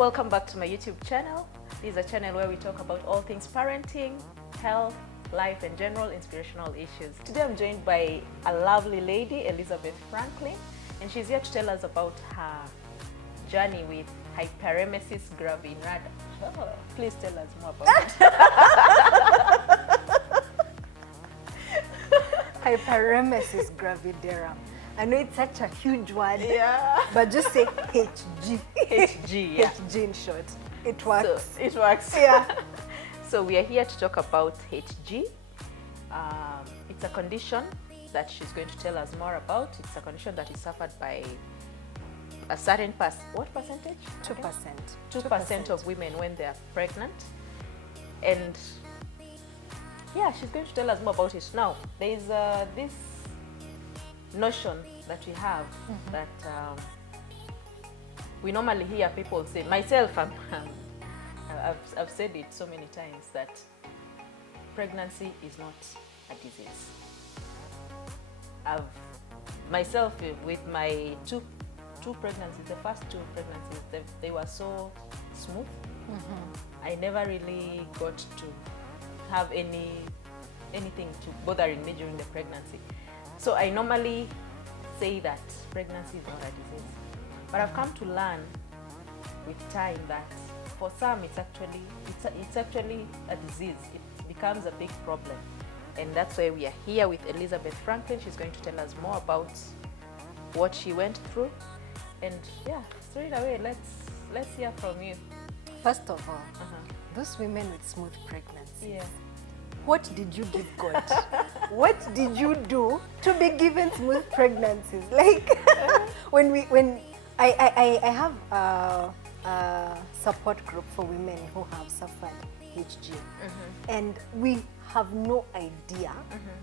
welcome back to my YouTube channel. This is a channel where we talk about all things parenting, health, life, and general inspirational issues. Today I'm joined by a lovely lady, Elizabeth Franklin, and she's here to tell us about her journey with Hyperemesis gravidarum. Oh, please tell us more about it. Hyperemesis gravidarum. I know it's such a huge word, but just say HG. HG, yeah. HG in short. It works. So, it works. Yeah. So we are here to talk about HG. It's a condition that she's going to tell us more about. It's a condition that is suffered by a certain what percentage? 2%. 2% of women when they are pregnant. And yeah, she's going to tell us more about it. Now, there is this notion that we have that we normally hear people say, myself, I've said it so many times, that pregnancy is not a disease. Myself, with my two pregnancies, the first two pregnancies, they were so smooth. I never really got to have anything to bothering me during the pregnancy. So I normally say that pregnancy is not a disease. But I've come to learn with time that for some it's actually a disease. It becomes a big problem. And that's why we are here with Elizabeth Franklin. She's going to tell us more about what she went through. And yeah, straight away, let's hear from you. First of all, those women with smooth pregnancy. Yeah. What did you give God? What did you do to be given smooth pregnancies? Like when I have a support group for women who have suffered HG, and we have no idea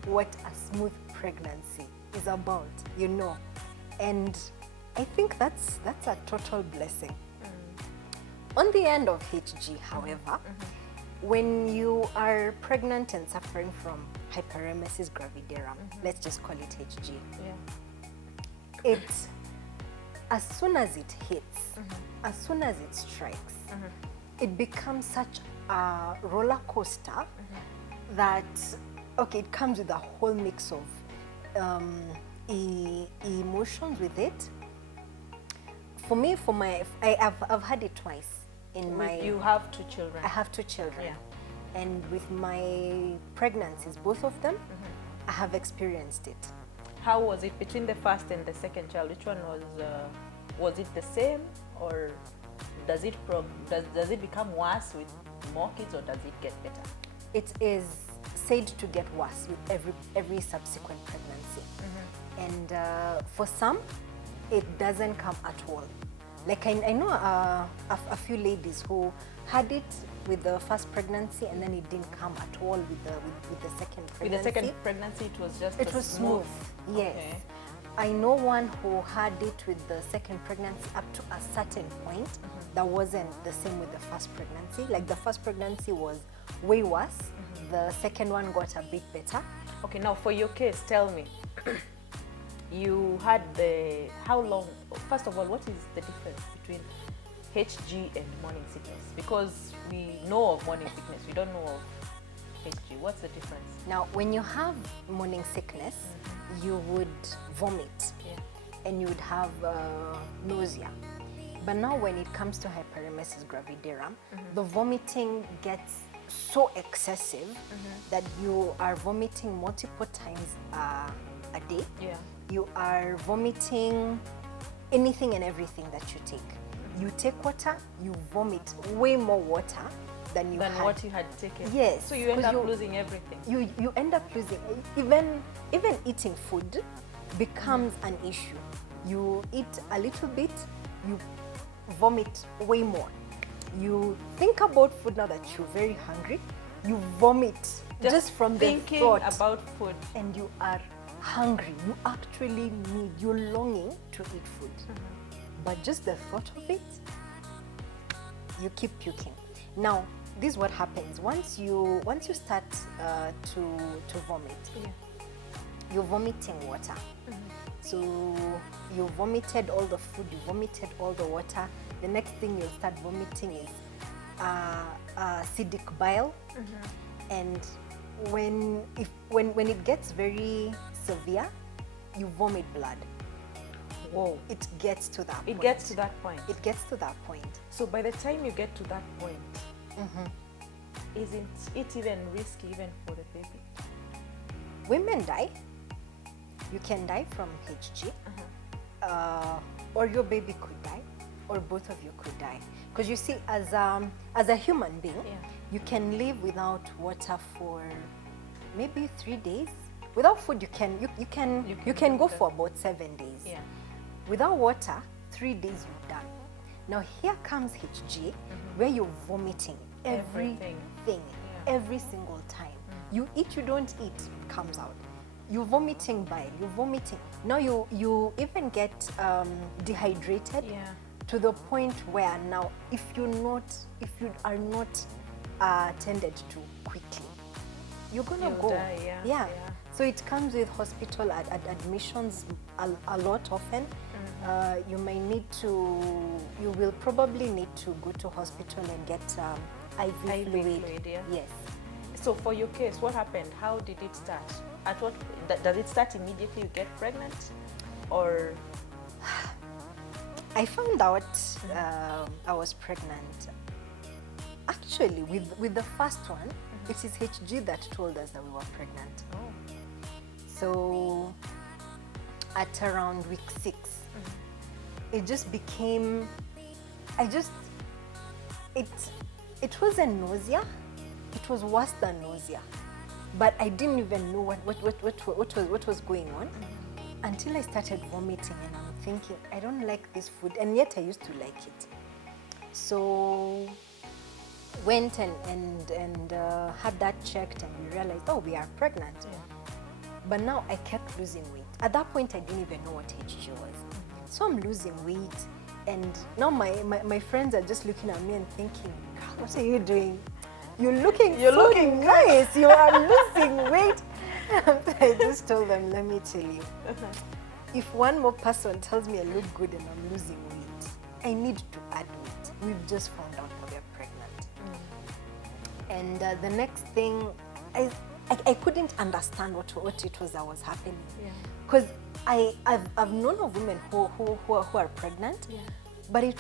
what a smooth pregnancy is about, you know. And I think that's a total blessing. On the end of HG, however, when you are pregnant and suffering from Hyperemesis gravidarum, let's just call it HG, as soon as it hits, as soon as it strikes, it becomes such a roller coaster that, okay, it comes with a whole mix of emotions with it. For me, I've had it twice. You have two children. I have two children. Yeah. And with my pregnancies, both of them, I have experienced it. How was it between the first and the second child? Which one was it the same, or does it become worse with more kids, or does it get better? It is said to get worse with every subsequent pregnancy. And for some, it doesn't come at all. Like I know a few ladies who had it with the first pregnancy, and then it didn't come at all with the second pregnancy. With the second pregnancy, it was just smooth. Yes. Okay. I know one who had it with the second pregnancy up to a certain point. That wasn't the same with the first pregnancy. Like the first pregnancy was way worse. The second one got a bit better. Okay, now for your case, tell me. You had how long? First of all, what is the difference between HG and morning sickness? Because we know of morning sickness, we don't know of HG. What's the difference? Now, when you have morning sickness, you would vomit, and you would have nausea. But now when it comes to Hyperemesis gravidarum, the vomiting gets so excessive that you are vomiting multiple times a day. Yeah. You are vomiting anything and everything that you take. You take water, you vomit way more water than what you had taken. Yes. So you end up losing everything. You end up losing, even eating food becomes an issue. You eat a little bit, you vomit way more. You think about food now that you're very hungry, you vomit just from thinking the thought about food. And you are hungry. You actually you're longing to eat food. But just the thought of it, you keep puking. Now, this is what happens. Once you start to vomit, you're vomiting water. So you vomited all the food, you vomited all the water, the next thing you'll start vomiting is acidic bile. And when it gets very severe, you vomit blood. Whoa. It gets to that point. It gets to that point. It gets to that point. So by the time you get to that point, isn't it even risky even for the baby? Women die. You can die from HG, or your baby could die, or both of you could die. Because you see, as a human being, you can live without water for maybe 3 days. Without food, you can go for about 7 days. Yeah. Without water, 3 days you're done. Now here comes HG, where you're vomiting everything, every single time. You eat, you don't eat, it comes out. You're vomiting bile, you're vomiting. Now you even get dehydrated to the point where now if you are not tended to quickly, you're gonna go. Die, So it comes with hospital admissions a lot often. You will probably need to go to hospital and get IV fluid. Yes. So for your case, what happened? How did it start? At what does it start immediately you get pregnant, or? I found out I was pregnant. Actually, with the first one, it is HG that told us that we were pregnant. Oh. So at around week 6, it just became. It wasn't nausea. It was worse than nausea, but I didn't even know what was going on until I started vomiting, and I'm thinking, I don't like this food, and yet I used to like it. So went and had that checked, and we realized, oh, we are pregnant. But now I kept losing weight. At that point, I didn't even know what HG was. So I'm losing weight, and now my friends are just looking at me and thinking, what are you doing? You're looking nice. You are losing weight. I just told them, let me tell you, if one more person tells me I look good and I'm losing weight, I need to add weight. We've just found out that we're pregnant. And the next thing, I couldn't understand what it was that was happening. Because I've known of women who are pregnant, but I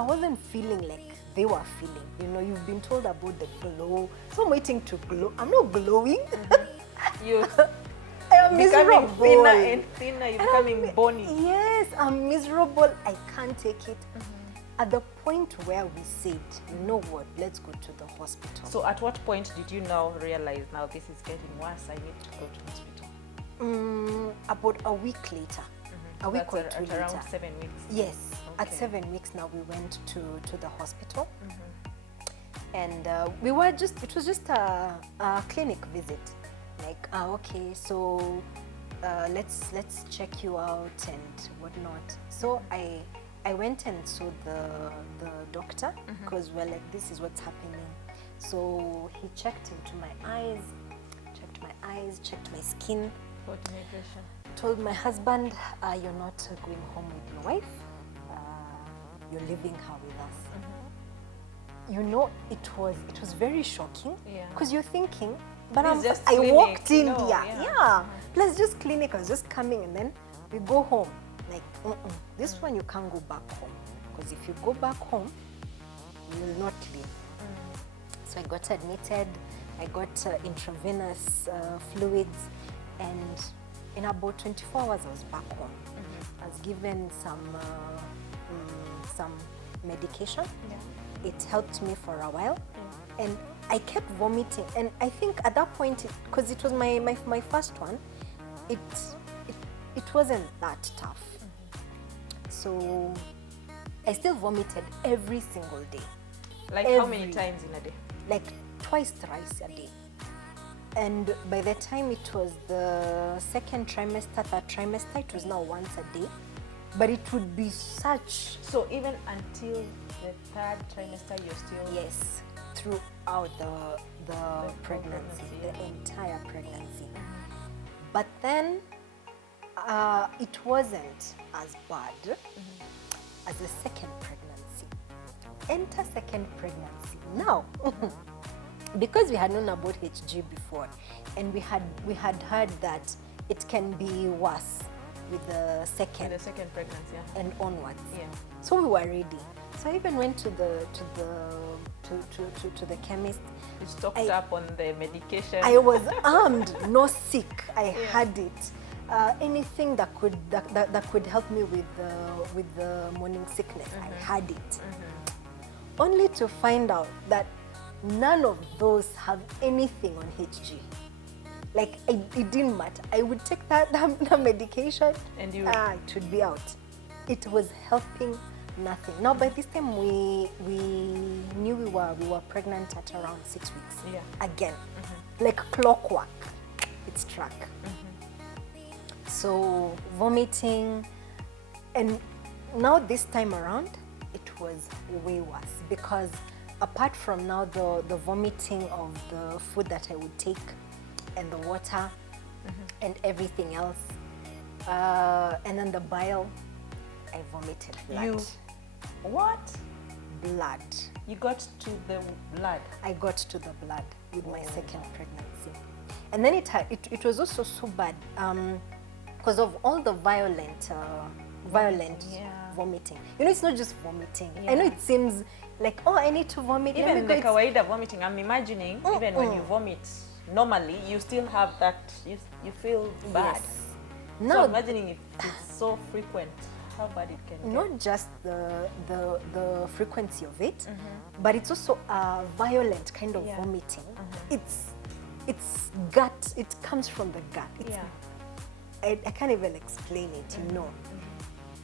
wasn't feeling like they were feeling. You know, you've been told about the glow. So I'm waiting to glow. I'm not glowing. You're I'm becoming miserable. thinner and thinner. You're becoming bony. Yes, I'm miserable. I can't take it. At the point where we said, you know what, let's go to the hospital. So at what point did you now realize, now this is getting worse, I need to go to hospital? About a week later. A week or two later. Around 7 weeks? Yes. Okay. At 7 weeks now, we went to the hospital. And it was just a clinic visit. Like, okay, so let's check you out and whatnot. So I went and saw the doctor, because we're like, this is what's happening. So he checked into my eyes, checked my skin. What medication? Told my husband, you're not going home with your wife. You're leaving her with us. You know, it was very shocking, because you're thinking, but I walked in here. Plus just clinic, I was just coming, and then we go home. Like, this one you can't go back home, because if you go back home, you will not live. So I got admitted, I got intravenous fluids, and in about 24 hours I was back home. I was given some medication. It helped me for a while, and I kept vomiting. And I think at that point, because it was my first one, it wasn't that tough. So I still vomited every single day. Like how many times in a day? Like twice, thrice a day. And by the time it was the second trimester, third trimester, it was now once a day. But it would be such... So even until the third trimester, you're still... Yes, throughout the pregnancy, the entire pregnancy. But then it wasn't as bad as a second pregnancy. Enter second pregnancy. Now, because we had known about HG before, and we had heard that it can be worse with the second pregnancy, yeah. and onwards. Yeah. So we were ready. So I even went to the chemist. You stocked up on the medication. I was armed, no sick. I had it. Anything that could help me with the morning sickness, I had it. Only to find out that none of those have anything on HG. Like, it didn't matter. I would take that medication and it would be out. It was helping nothing. Now, by this time, we knew we were pregnant at around 6 weeks. Yeah. Again, like clockwork, it struck. So vomiting, and now this time around, it was way worse, because apart from now the vomiting of the food that I would take, and the water, and everything else, and then the bile, I vomited blood. What? Blood. You got to the blood? I got to the blood with my second pregnancy. And then it was also so bad because of all the violent vomiting. You know, it's not just vomiting. I know it seems like, oh, I need to vomit. Even the kawaida vomiting, I'm imagining, even when you vomit, normally you still have that, you feel bad. Yes. So imagining if it's so frequent, how bad it can not get. just the frequency of it, but it's also a violent kind of vomiting. It's gut, it comes from the gut. I can't even explain it, you know.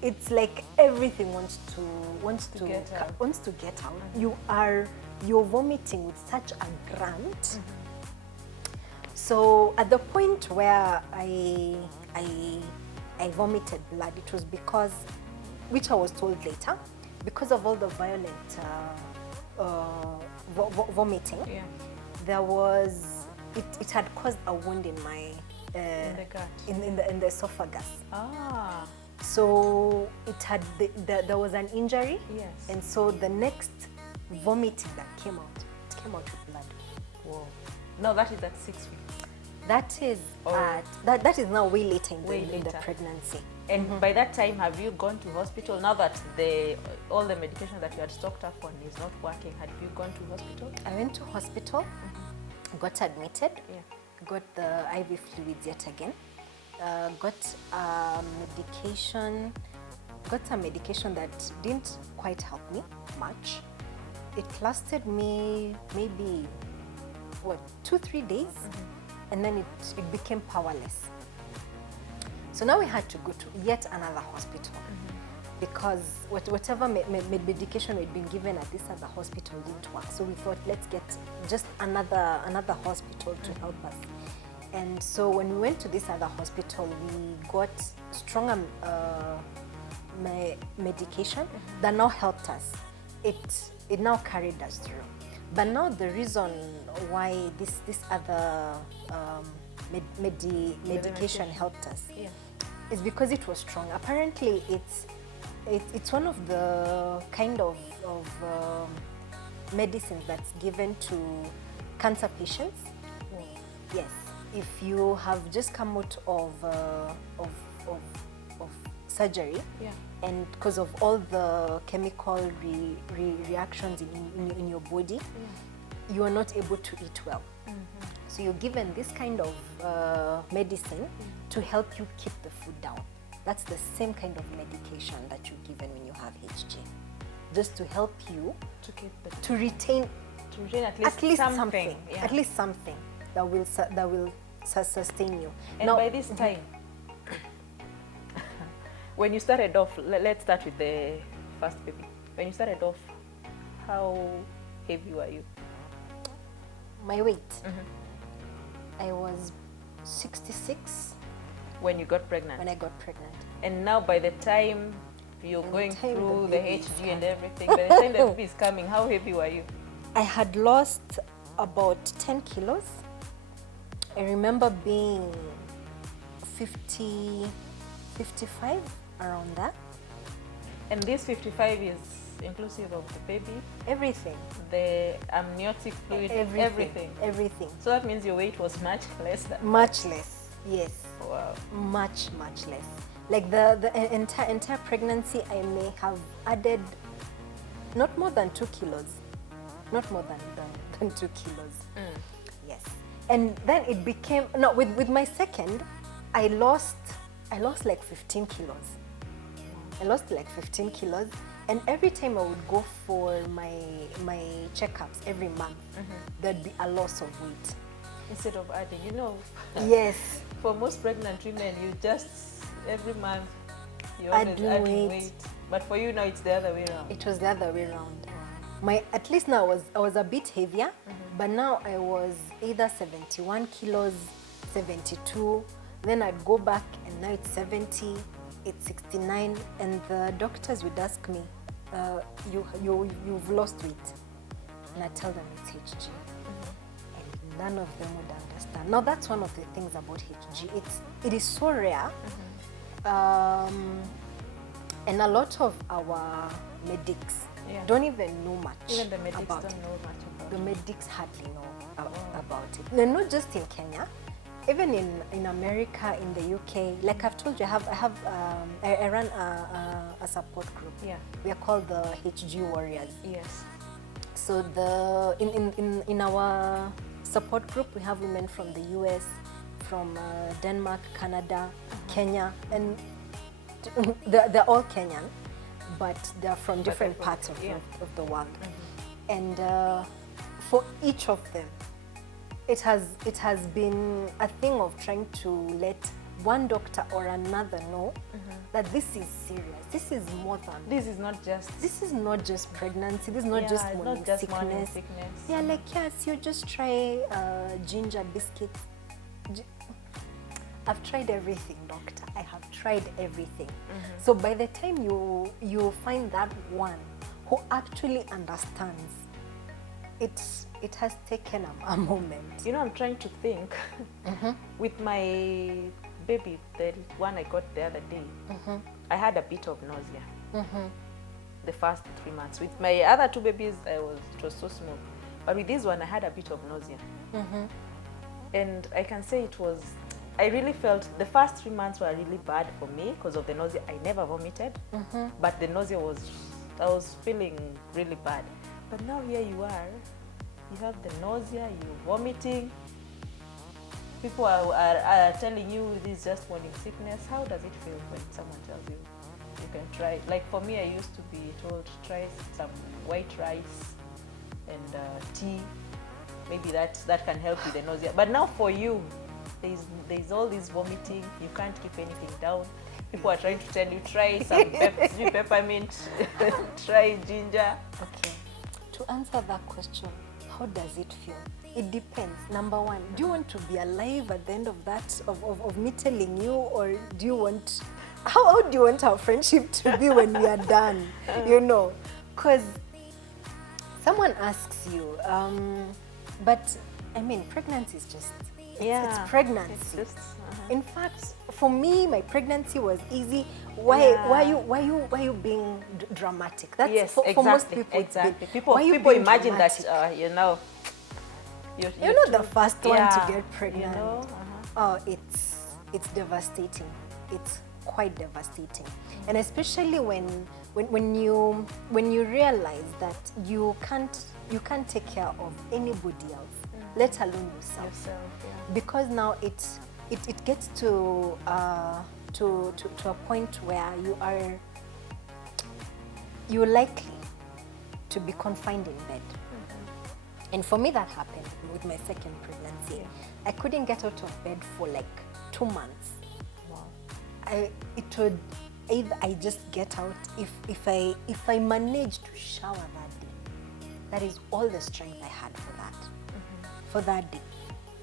It's like everything wants to get out. You're vomiting with such a grunt. So at the point where I vomited blood, it was because, which I was told later, because of all the violent vomiting, there was, it had caused a wound in my in the gut, in the esophagus. Ah. So it had there was an injury. Yes. And so the next vomiting that came out, it came out with blood. Whoa. No, that is at 6 weeks. That is that is now way later in the pregnancy. And by that time, have you gone to hospital? Now that all the medication that you had stocked up on is not working, had you gone to hospital? I went to hospital, got admitted, got the IV fluids yet again, got some medication that didn't quite help me much. It lasted me maybe 2-3 days, and then it became powerless. So now we had to go to yet another hospital, because whatever medication we'd been given at this other hospital didn't work. So we thought, let's get just another hospital to help us. And so when we went to this other hospital, we got stronger medication that now helped us. It now carried us through. But now the reason why this other medication helped us is because it was strong. Apparently, it's one of the kind of medicines that's given to cancer patients. Yes, if you have just come out of surgery, and because of all the chemical reactions in your body, you are not able to eat well. So you're given this kind of medicine to help you keep the food down. That's the same kind of medication that you're given when you have HG, just to help you to retain at least something, at least something that will sustain you. And now, by this time, when you started off, let's start with the first baby. When you started off, how heavy were you? My weight, I was 66 when you got pregnant. When I got pregnant. And now by the time you're going through the HG and everything, by the time the baby is coming, how heavy were you? I had lost about 10 kilos. I remember being 50, 55, around that. And this 55 is inclusive of the baby, Everything. the amniotic fluid, everything. Everything. So that means your weight was much less than. Much less. Yes. Wow. Much less. Like the entire pregnancy, I may have added not more than 2 kilos. Not more than 2 kilos. Yes. And then it became, no, with my second, I lost like 15 kilos. I lost like 15 kilos. And every time I would go for my checkups every month, there'd be a loss of weight. Instead of adding, you know. Yes. For most pregnant women, you just, every month, you're Add always adding weight. weight. But for you now, it's the other way around. It was the other way around. At least now I was a bit heavier, but now I was either 71 kilos, 72, then I'd go back and now it's 70, it's 69, and the doctors would ask me, you've lost weight. And I tell them it's HG. And none of them would understand. Now that's one of the things about HG. It is so rare. And a lot of our medics don't even know much. Even the medics about don't it. know much about The it. medics hardly know about it. No, not just in Kenya, even in America, in the UK. Like I've told you, I run a support group. Yeah. We are called the HG Warriors. Yes. So in our support group, we have women from the US, from Denmark, Canada, Kenya, and they're all Kenyan, but they're from different parts of the world. And for each of them, it has been a thing of trying to let one doctor or another know that this is serious. This is more than. This is not just pregnancy. This is not just morning not just sickness. morning sickness. Yeah, like yes, you just try ginger biscuits. I've tried everything, doctor. I have tried everything. So by the time you find that one who actually understands, it has taken a moment. You know, I'm trying to think. With my baby, the one I got the other day, I had a bit of nausea. The first 3 months. With my other two babies, it was so small. But with this one, I had a bit of nausea. And I can say I really felt the first 3 months were really bad for me because of the nausea. I never vomited, but the nausea I was feeling really bad. But now here you are, you have the nausea, you're vomiting. People are telling you this is just morning sickness. How does it feel when someone tells you you can try? Like for me, I used to be told try some white rice and tea. Maybe that can help with the nausea. But now for you, there's all this vomiting. You can't keep anything down. People are trying to tell you try some peppermint, try ginger. Okay. To answer that question, how does it feel? It depends. Number one, do you want to be alive at the end of that, of me telling you, or do you want, how do you want our friendship to be when we are done? You know, because someone asks you, but I mean, pregnancy is just, it's pregnancy. It's just, In fact, for me, my pregnancy was easy. Why you being dramatic? That's yes, for most people. Exactly. People Imagine dramatic? that You're you're not the first one to get pregnant. You know? Oh, it's devastating. It's quite devastating, and especially when you realize that you can't take care of anybody else, let alone yourself. Because now it gets to a point where you're likely to be confined in bed. And for me, that happened with my second pregnancy. I couldn't get out of bed for like 2 months. Wow. It would either I just get out if I managed to shower that day. That is all the strength I had for that. For that day,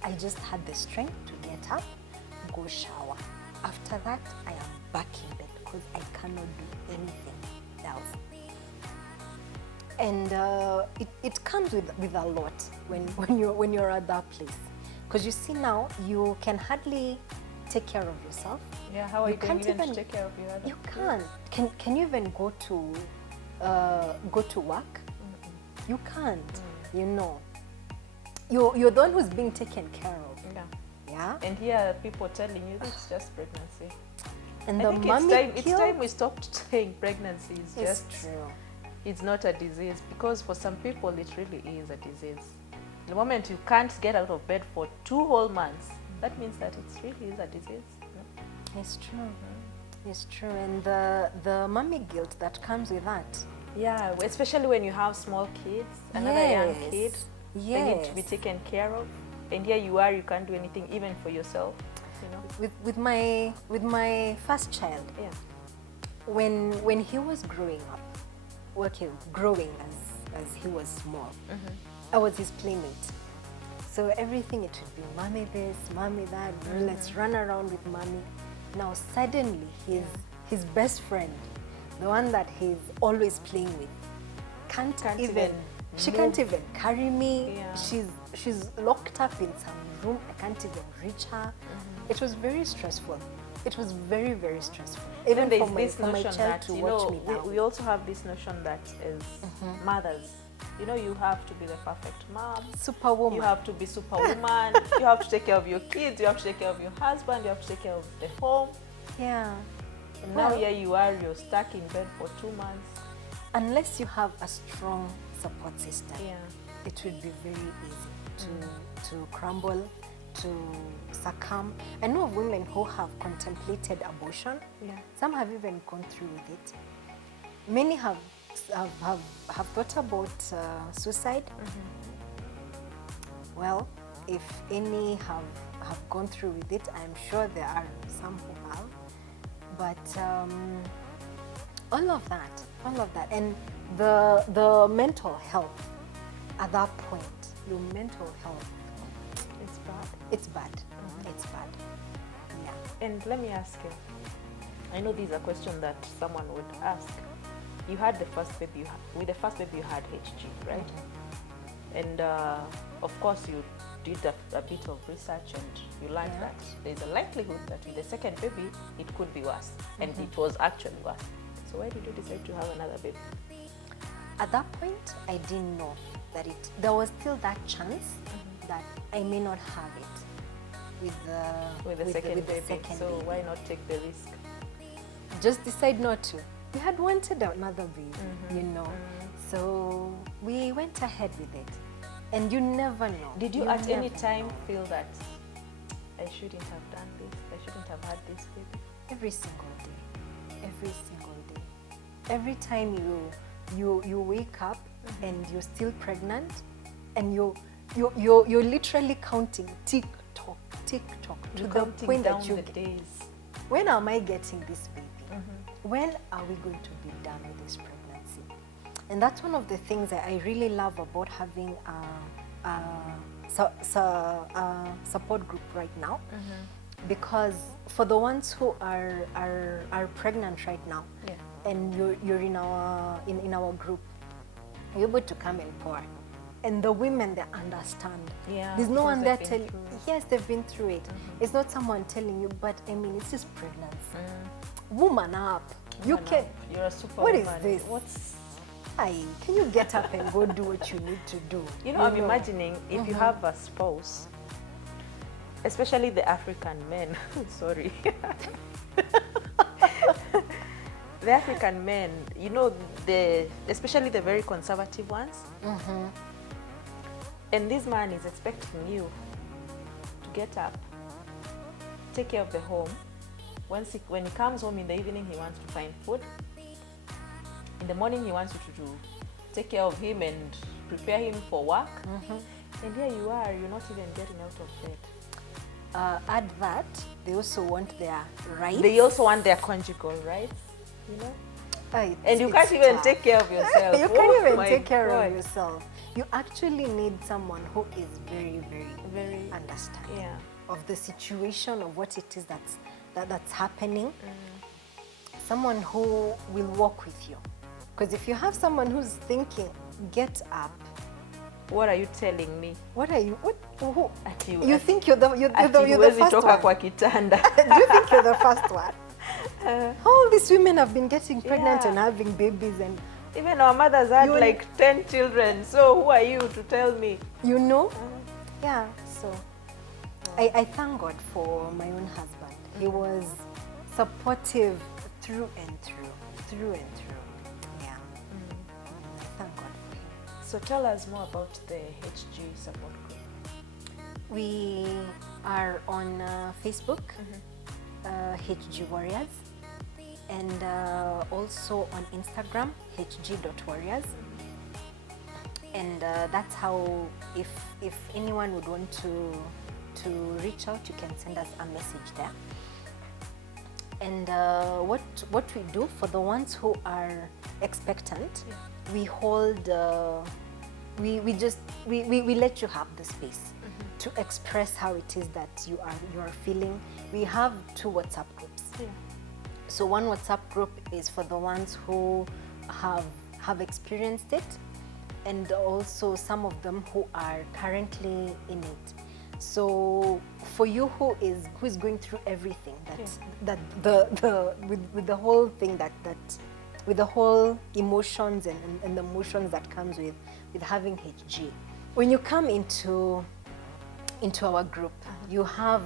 I just had the strength to get up, go shower. After that, I am back in bed because I cannot do anything else. And it comes with a lot when you're at that place, because you see now you can hardly take care of yourself. Yeah, how are you going can't even to even- take care of your other? You can't. Can you even go to work? You can't. You know. You're the one who's being taken care of. Yeah. Yeah. And here are people telling you it's just pregnancy. And I the think mommy it's time we stopped saying pregnancy is It's just, true. it's not a disease, because for some people it really is a disease. The moment you can't get out of bed for 2 whole months, that means that it really is a disease. It's true. It's true. And the mommy guilt that comes with that. Yeah, especially when you have small kids, another young kid, they need to be Yes. taken care of. And here you are, you can't do anything even for yourself, you know? With my first child, Yeah. when he was growing up, growing as he was small, I was his playmate. So everything, it would be mommy this, mommy that, let's run around with mommy. Now suddenly his best friend, the one that he's always playing with, can't even she can't even carry me. Yeah. She's locked up in some room. I can't even reach her. It was very stressful. It was very, very stressful. Even There's for this my notion child that, to you watch know, me down. we also have this notion that as mothers, you know, you have to be the perfect mom. Superwoman. You have to be superwoman. You have to take care of your kids. You have to take care of your husband. You have to take care of the home. Yeah. And now Well- here you are, you're stuck in bed for 2 months. Unless you have a strong support system, Yeah. it will be very easy to crumble, to succumb. I know of women who have contemplated abortion. Yeah. Some have even gone through with it. Many have thought about suicide. Well, if any have gone through with it, I'm sure there are some who have. But all of that, and the mental health at that point, your mental health, It's bad. it's bad. It's bad. Yeah. And let me ask you, I know this is a question that someone would ask. You had the first baby, with the first baby you had HG, right? And of course you did a bit of research and you learned Yeah. that there's a likelihood that with the second baby it could be worse. And it was actually worse. So why did you decide to have another baby? At that point, I didn't know that there was still that chance that I may not have it With the second baby. second So baby. why not take the risk? Just decide not to. We had wanted another baby, you know. So we went ahead with it. And you never know. Did you at any never time know. feel that I shouldn't have done this, I shouldn't have had this baby? Every single day. Every single day. Every time you wake up and you're still pregnant and you're literally counting tick tock to the Counting point down that you the days. when am I getting this baby? When are we going to be done with this pregnancy? And that's one of the things that I really love about having a support group right now. Because for the ones who are pregnant right now, Yeah. and you're in our group, you're able to come and pour. And the women, they understand. Yeah, There's no because one there they've been telling, through it. yes, they've been through it. It's not someone telling you, but I mean, it's just pregnancy. Woman up. You can. You're a super What is woman. this? Can you get up and go do what you need to do? You know, I'm imagining if you have a spouse, especially the African men, sorry. The African men, you know, especially the very conservative ones. And this man is expecting you to get up, take care of the home. When he comes home in the evening, he wants to find food. In the morning, he wants you to take care of him and prepare him for work. And here you are, you're not even getting out of bed. Add that, they also want their rights. They also want their conjugal rights, you know? And you It's can't even tough. take care of yourself. You Oh can't even my take care God. of yourself. You actually need someone who is very, very, Very, understanding yeah. of the situation, of what it is that's happening. Someone who will walk with you. Because if you have someone who's thinking, get up, What are you telling me? What are you? What? Who? Ati, You think you're the ati first huwezi toka one? kwa kitanda. Do you think you're the first one? All these women have been getting pregnant Yeah. and having babies, and Even our mothers had You- like 10 children. So who are you to tell me? you know, yeah. So I thank God for my own husband. He was supportive through and through. Yeah. I thank God for him. So tell us more about the HG support group. We are on Facebook, HG Warriors, and also on Instagram, hg.warriors. And that's how, if anyone would want to reach out, you can send us a message there. And what we do for the ones who are expectant, we hold, we let you have the space to express how it is that you are feeling. We have 2 WhatsApp groups. Yeah. So one WhatsApp group is for the ones who have experienced it, and also some of them who are currently in it. So for you who is going through everything with the whole thing that with the whole emotions and the emotions that comes with having HG, when you come into our group, you have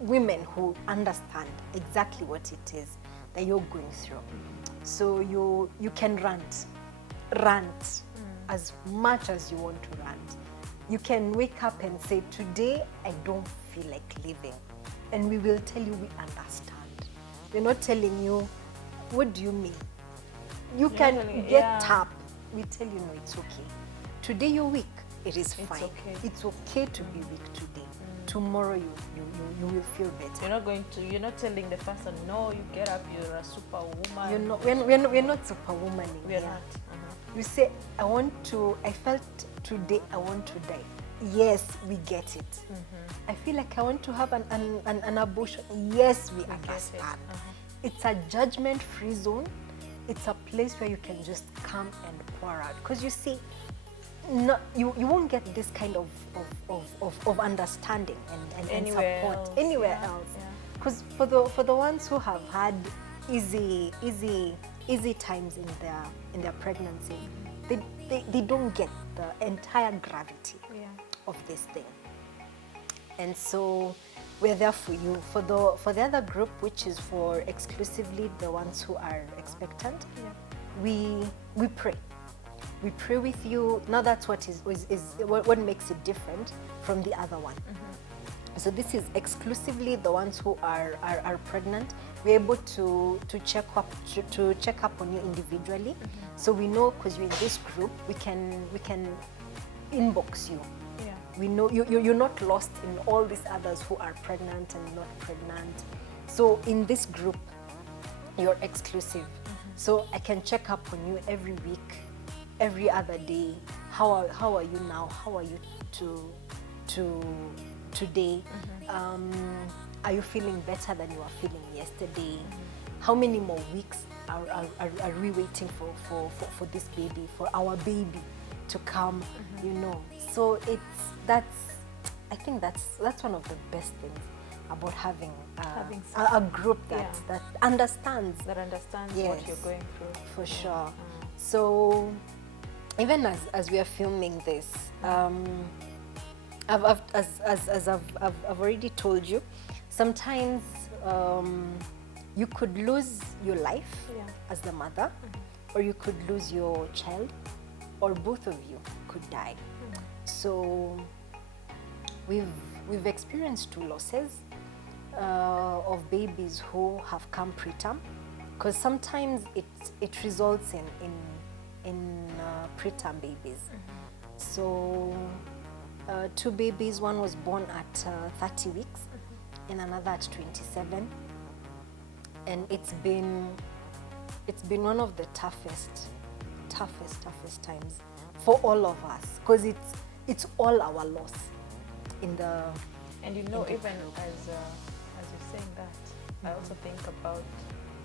women who understand exactly what it is that you're going through. So you can rant as much as you want to rant. You can wake up and say, today I don't feel like living. And we will tell you we understand. We're not telling you, what do you mean? You can get up. We tell you, no, it's okay. Today you're weak. It is fine. Okay. It's okay to be weak today. Tomorrow you will feel better. You're not telling the person, no, you get up, you're a superwoman. You're not, we're not superwoman. We're not. You say, I felt today I want to die. Yes, we get it. I feel like I want to have an abortion. Yes, we understand. It's a judgment-free zone. It's a place where you can just come and pour out. Because you see, no, you won't get this kind of understanding and Anywhere support else. anywhere else. Because for the ones who have had easy times in their pregnancy, they don't get the entire gravity of this thing. And so we're there for you. For the other group, which is for exclusively the ones who are expectant, we pray. We pray with you. Now that's what what makes it different from the other one. So this is exclusively the ones who are pregnant. We're able to check up on you individually. So we know, because you're in this group, we can inbox you. We know you're not lost in all these others who are pregnant and not pregnant. So in this group, you're exclusive. So I can check up on you every week, every other day. How are you now? How are you today? Are you feeling better than you were feeling yesterday? How many more weeks are we waiting for this baby, for our baby to come? You know, so I think that's one of the best things about having a group that understands Yes. What you're going through. for sure. So even as we are filming this, as I've already told you, sometimes you could lose your life as the mother, or you could lose your child, or both of you could die. So we've experienced 2 losses of babies who have come preterm, because sometimes it results in preterm babies. So 2 babies, one was born at 30 weeks and another at 27, and it's been one of the toughest times for all of us, because it's all our loss in the. And even as you're saying that, I also think about,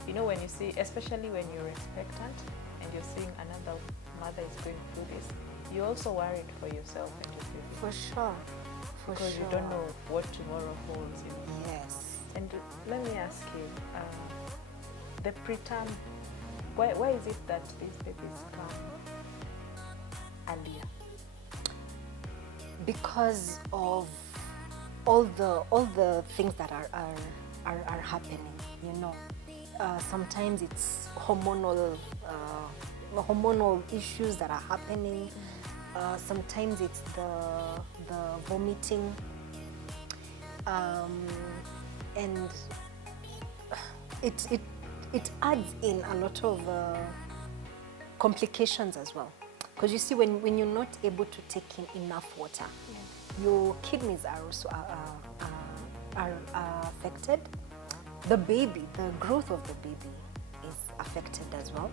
when you see, especially when you're expectant and you're seeing another mother is going through this, you're also worried for yourself and your baby. For sure. For Because sure. you don't know what tomorrow holds. You know. Yes. And let me ask you, the preterm, why is it that these babies come earlier? Because of all the things that are happening, you know. Sometimes it's hormonal issues that are happening. Sometimes it's the vomiting, and it adds in a lot of complications as well. Because you see, when you're not able to take in enough water, your kidneys are also are affected. The baby, the growth of the baby is affected as well.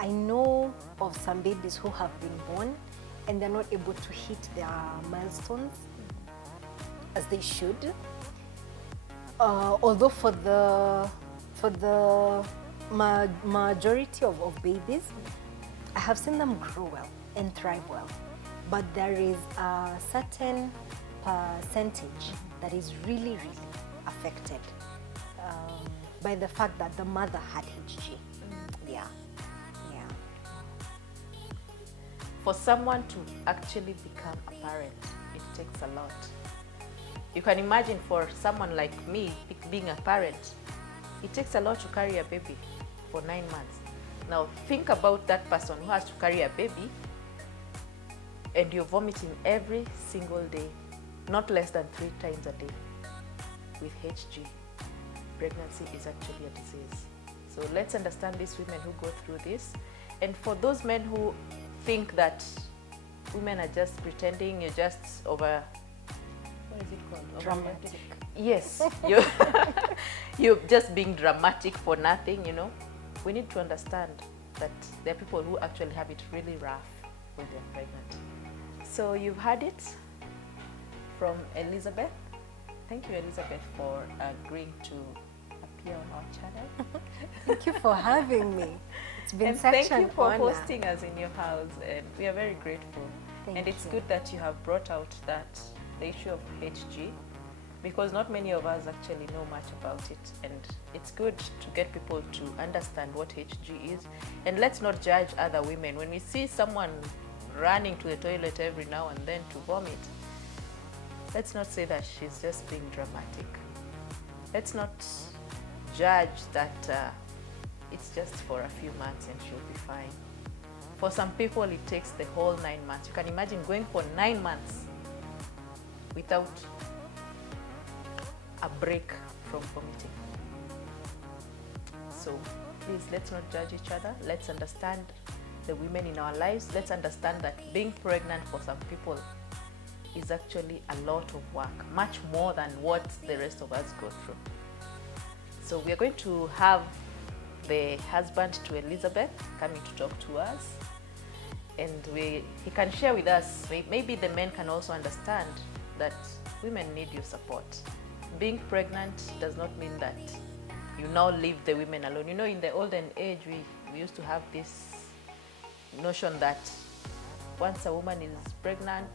I know of some babies who have been born and they're not able to hit their milestones as they should. Although for the majority of babies, I have seen them grow well and thrive well. But there is a certain percentage that is really, really affected by the fact that the mother had HG. Yeah. For someone to actually become a parent, it takes a lot. You can imagine for someone like me being a parent, it takes a lot to carry a baby for 9 months. Now think about that person who has to carry a baby and you're vomiting every single day, not less than 3 times a day. With HG, pregnancy is actually a disease. So let's understand these women who go through this. And for those men who think that women are just pretending, you're just over, what is it called? Dramatic. Yes, you're just being dramatic for nothing, you know. We need to understand that there are people who actually have it really rough when they're pregnant. So you've heard it from Elizabeth. Thank you, Elizabeth, for agreeing to appear on our channel. Thank you for having me. It's been And such thank an you for honor. hosting us in your house, and we are very grateful. Thank and it's you. good that you have brought out that the issue of HG, because not many of us actually know much about it, and it's good to get people to understand what HG is. And let's not judge other women. When we see someone running to the toilet every now and then to vomit, let's not say that she's just being dramatic. Let's not judge that it's just for a few months and she'll be fine. For some people, it takes the whole 9 months. You can imagine going for 9 months without a break from vomiting. So please, let's not judge each other. Let's understand the women in our lives. Let's understand that being pregnant for some people is actually a lot of work, much more than what the rest of us go through. So we are going to have the husband to Elizabeth coming to talk to us, and he can share with us. Maybe the men can also understand that women need your support. Being pregnant does not mean that you now leave the women alone. You know, in the olden age, we used to have this notion that once a woman is pregnant,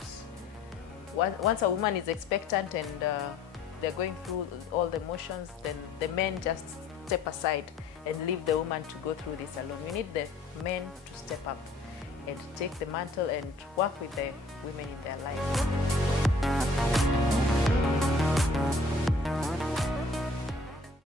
once a woman is expectant and they're going through all the motions, then the men just step aside and leave the woman to go through this alone. We need the men to step up and take the mantle and work with the women in their lives.